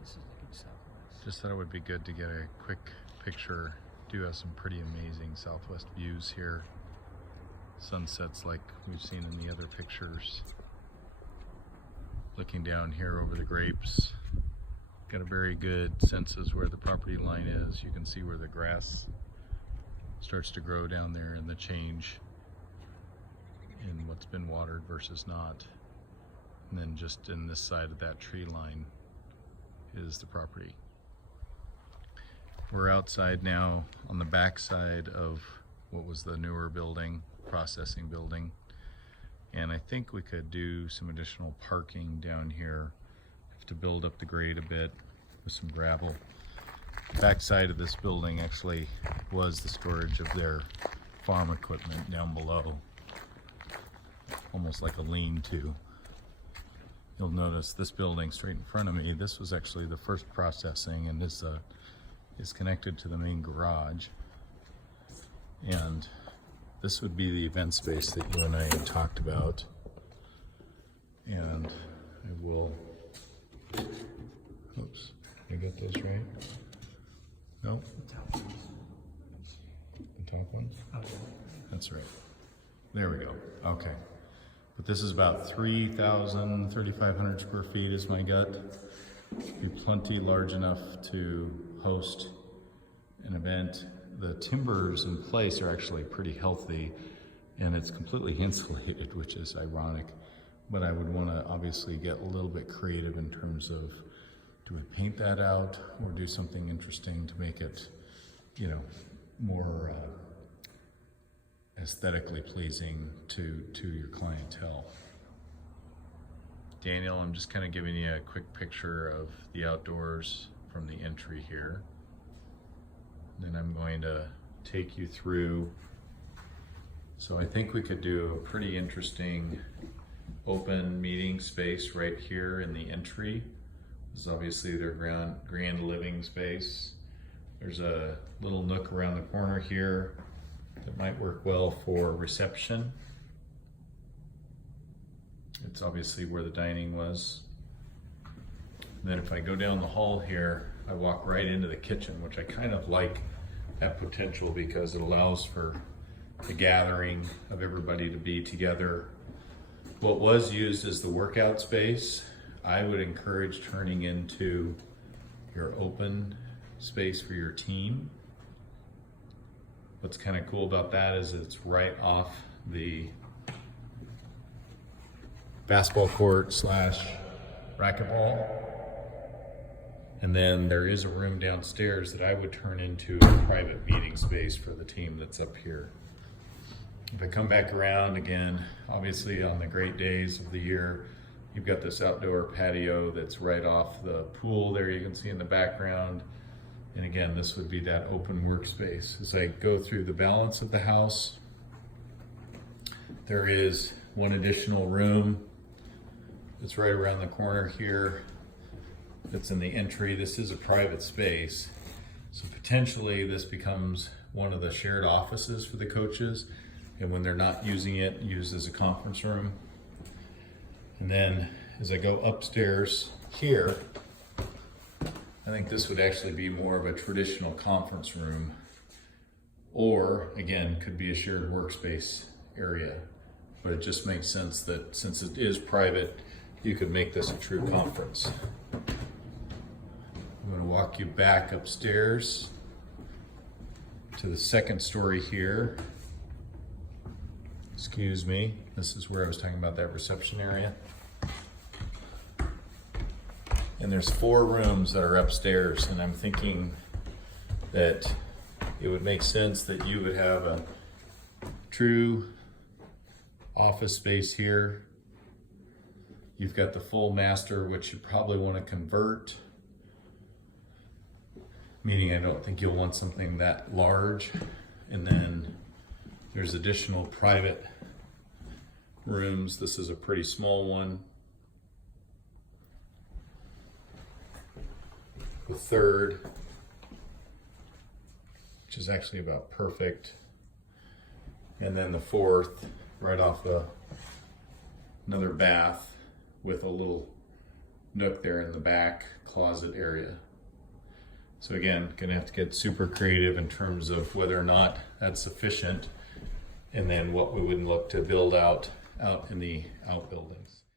This is looking southwest. Just thought it would be good to get a quick picture. Do have some pretty amazing southwest views here. Sunsets like we've seen in the other pictures. Looking down here over the grapes. Got a very good sense as where the property line is. You can see where the grass starts to grow down there and the change in what's been watered versus not. And then just in this side of that tree line is the property. We're outside now on the back side of what was the newer building, processing building. And I think we could do some additional parking down here to build up the grade a bit with some gravel. The back side of this building actually was the storage of their farm equipment down below. Almost like a lean-to. You'll notice this building straight in front of me, this was actually the first processing, and this is connected to the main garage. And this would be the event space that you and I had talked about. And I will, oops, did I get this right? No? The top one? That's right. There we go. Okay. But this is about 3,500 square feet is my gut. Should be plenty large enough to host an event. The timbers in place are actually pretty healthy, and it's completely insulated, which is ironic. But I would want to obviously get a little bit creative in terms of, do we paint that out or do something interesting to make it, you know, more aesthetically pleasing to your clientele. Daniel, I'm just kind of giving you a quick picture of the outdoors from the entry here. Then I'm going to take you through. So I think we could do a pretty interesting open meeting space right here in the entry. This is obviously their grand living space. There's a little nook around the corner here that might work well for reception. It's obviously where the dining was. And then if I go down the hall here, I walk right into the kitchen, which I kind of like that potential because it allows for the gathering of everybody to be together. What was used as the workout space, I would encourage turning into your open space for your team. What's kind of cool about that is it's right off the basketball court / racquetball. And then there is a room downstairs that I would turn into a private meeting space for the team that's up here. If I come back around again, obviously on the great days of the year, you've got this outdoor patio that's right off the pool there, you can see in the background. And again, this would be that open workspace. As I go through the balance of the house, there is one additional room that's right around the corner here. That's in the entry. This is a private space. So potentially this becomes one of the shared offices for the coaches. And when they're not using it, used as a conference room. And then as I go upstairs here, I think this would actually be more of a traditional conference room, or again, could be a shared workspace area. But it just makes sense that since it is private, you could make this a true conference. I'm going to walk you back upstairs to the second story here. Excuse me, this is where I was talking about that reception area. And there's 4 rooms that are upstairs, and I'm thinking that it would make sense that you would have a true office space here. You've got the full master, which you probably want to convert, meaning I don't think you'll want something that large. And then there's additional private rooms. This is a pretty small one. The third, which is actually about perfect. And then the fourth, right off another bath with a little nook there in the back closet area. So again, gonna have to get super creative in terms of whether or not that's sufficient, and then what we would look to build out in the outbuildings.